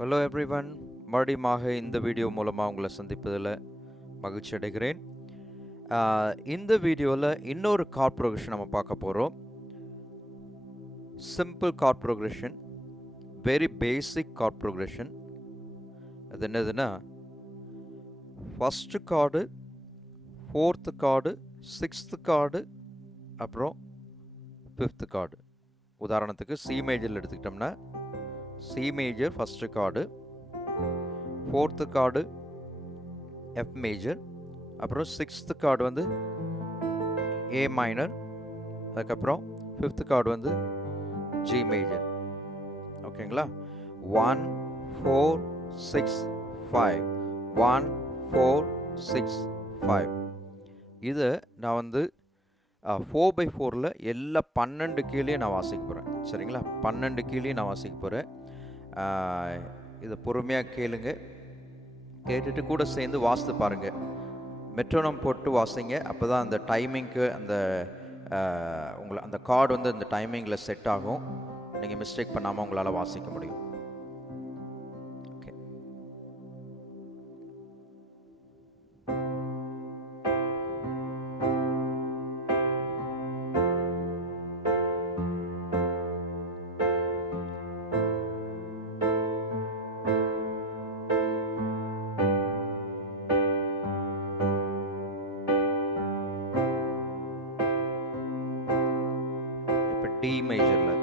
Hello everyone, மறுபடியுமாக இந்த வீடியோ மூலமாக உங்களை சந்திப்பதில் மகிழ்ச்சி அடைகிறேன். இந்த வீடியோவில் இன்னொரு கார்ட் ப்ரோக்ரெஷன் நம்ம பார்க்க போகிறோம். Simple card progression, very basic card progression. அது என்னதுன்னா, first card, fourth card, sixth card, அப்புறம் ஃபிஃப்த்து கார்டு. உதாரணத்துக்கு சி மேஜரில் எடுத்துக்கிட்டோம்னா C major first card, fourth card F major, அப்புறம் சிக்ஸ்த்து கார்டு வந்து ஏ மைனர், அதுக்கப்புறம் ஃபிஃப்த்து கார்டு வந்து ஜி மேஜர். ஓகேங்களா? 1 4 6 5 1 4 6 5. இதை நான் வந்து 4x4 எல்லா 12 கீழேயும் நான் வாசிக்க போகிறேன். சரிங்களா? 12 கீழேயும் நான் வாசிக்க போகிறேன். இதை பொறுமையாக கேளுங்க. கேட்டுட்டு கூட சேர்ந்து வாசித்து பாருங்கள். மெட்ரோனம் போட்டு வாசிங்க. அப்போ தான் அந்த டைமிங்க்கு அந்த உங்களை அந்த கார்டு வந்து அந்த டைமிங்கில் செட் ஆகும். நீங்கள் மிஸ்டேக் பண்ணாமல் உங்களால் வாசிக்க முடியும். ஓகே. டி மேஜரில்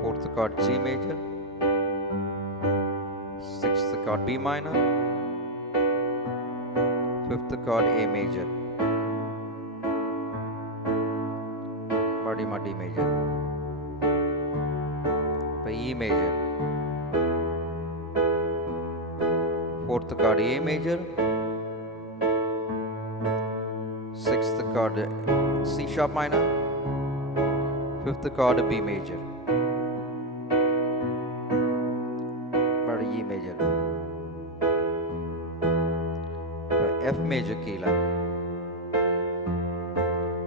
fourth chord G major, sixth chord B minor, fifth chord A major, மறுபடியும் டி மேஜர், இப்போ E major, fourth chord A major, sixth chord C sharp minor, fifth chord B major, but E major, F major key line,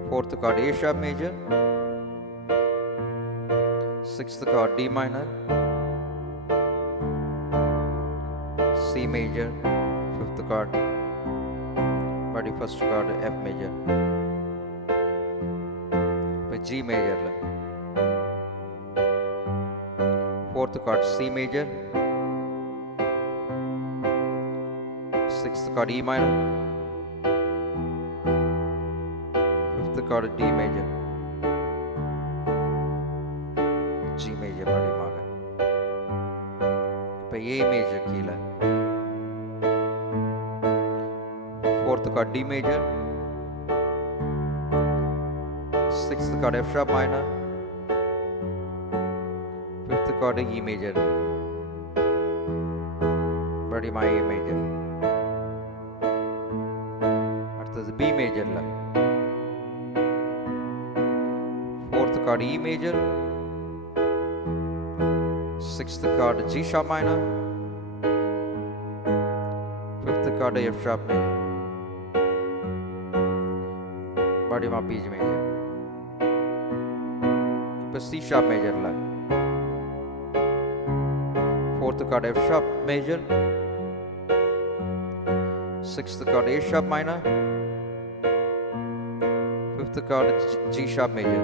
fourth chord A sharp major, sixth chord D minor, C major, fifth chord, first chord F major, G major, fourth chord C major, sixth chord E minor, fifth chord D major, G major மறுபடியுமாக. இப்போ A major கீழே, fourth chord D major, sixth chord F sharp minor, fifth chord E major, மறுபடியும் A major. அடுத்தது B majorல fourth chord E major, sixth chord G sharp minor, fifth chord F sharp major, மறுபடியும் B major. இப்போ C sharp majorல fourth chord F sharp major, sixth chord A sharp minor, fifth chord G sharp major,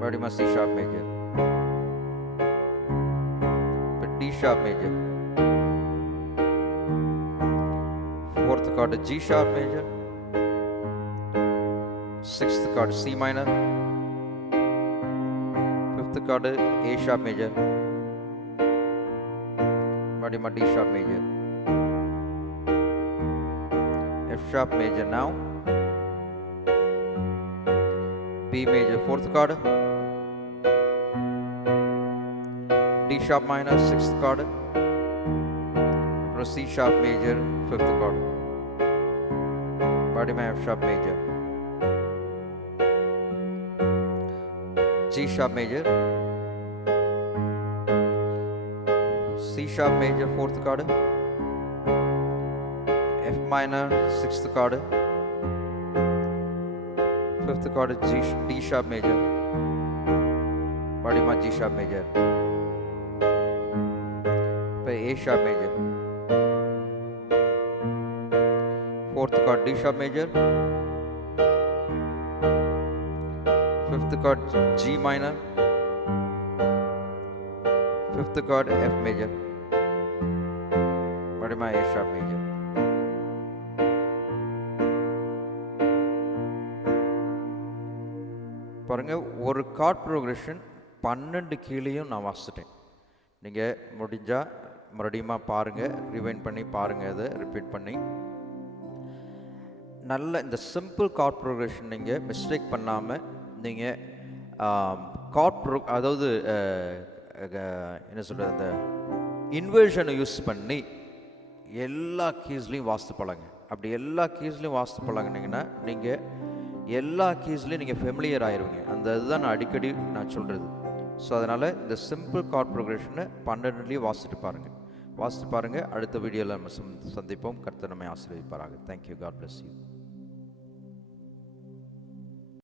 மறுபடியும் C sharp major. இப்போ D sharp major, fourth chord G sharp major, sixth chord C minor, fifth chord A sharp major, மறுபடியும் D sharp major, F sharp major now, B major fourth chord, D sharp minor sixth chord, C sharp major fifth chord, மறுபடியும் F sharp major, G sharp major, C sharp major fourth chord, F minor sixth chord, fifth chord D sharp major, மறுபடியுமா G sharp major. இப்போ A sharp major. Fourth chord D sharp major. Fifth chord G minor. Fifth chord F major. மறுபடியுமா A sharp major. பாருங்க, ஒரு card progression 12 கீழேயும் நான் வாசிட்டேன். நீங்கள் முடிஞ்சால் மறுபடியுமா பாருங்கள், ரிவைண்ட் பண்ணி பாருங்கள், அதை ரிப்பீட் பண்ணி. நல்ல இந்த சிம்பிள் கார்ட் ப்ரோக்ரெஷன் நீங்கள் மிஸ்டேக் பண்ணாமல் நீங்கள் அதாவது என்ன சொல்கிறது, அந்த இன்வர்ஷனை யூஸ் பண்ணி எல்லா கீஸ்லையும் வாசித்து பழங்க. அப்படி எல்லா கீஸ்லையும் வாசித்து பழகினீங்கன்னா நீங்கள் எல்லா கீஸ்லையும் நீங்கள் ஃபெமிலியர் ஆயிடுவீங்க. அந்த இதுதான் நான் அடிக்கடி சொல்கிறது. ஸோ அதனால் இந்த சிம்பிள் கார்ட் ப்ரோக்ரெஷனை 12லேயும் வாசிட்டு பாருங்கள். அடுத்த வீடியோவில் நம்ம சந்திப்போம். கர்த்தர் நம்மை ஆசீர்வதிப்பாராக. தேங்க்யூ. God bless you.